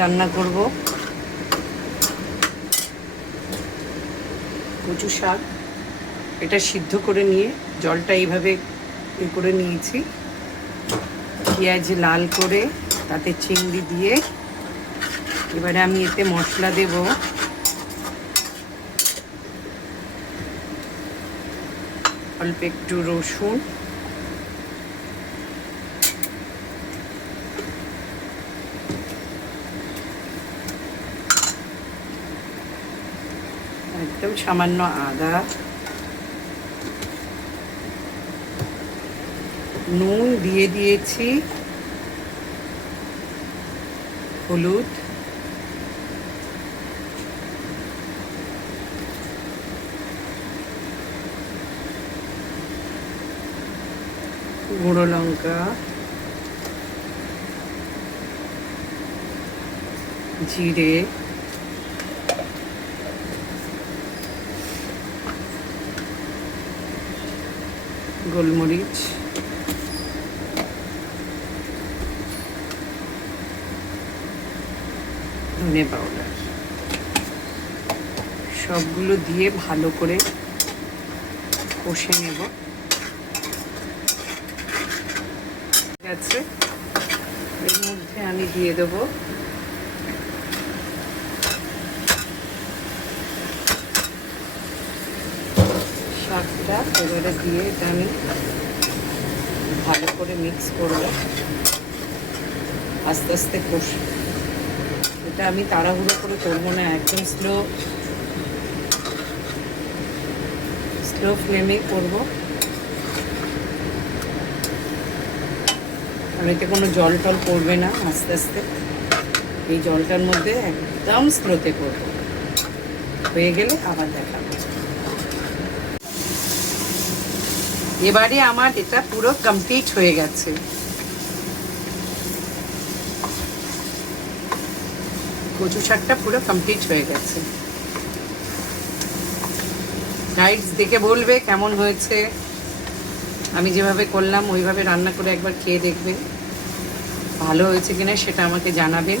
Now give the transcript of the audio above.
রান্না করব কচু শাক। এটা সিদ্ধ করে নিয়ে জলটা এইভাবে করে নিয়েছি, পেঁয়াজ লাল করে তাতে চিংড়ি দিয়ে এবারে আমি এতে মশলা দেব। অল্প একটু রসুন, একদম সামান্য আদা, নুন দিয়ে দিয়েছি, হলুদ, গুঁড়ো লঙ্কা, জিরে, গোলমরিচ, ধনে পাউডার সবগুলো দিয়ে ভালো করে কষে নেব। ঠিক আছে, এর মধ্যে আমি দিয়ে দেবো শাকটা। এবারে দিয়ে এটা আমি ভালো করে মিক্স করব, আস্তে আস্তে কষে। এটা আমি তাড়াহুড়ো করে করবো না, একদম স্লো ফ্লেমে করব। আর এতে কোনো জল টল পড়বে না, আস্তে আস্তে এই জলটার মধ্যে একদম স্লোতে করব। হয়ে গেলে আবার দেখাবো। এবারে আমার এটা পুরো কমপ্লিট হয়ে গেছে। কচু শাকটা পুরো কমপ্লিট হয়ে গেছে। গাইডস দেখে বলবে কেমন হয়েছে। আমি যেভাবে করলাম ওইভাবে রান্না করে একবার খেয়ে দেখবেন, ভালো হয়েছে কিনা সেটা আমাকে জানাবেন।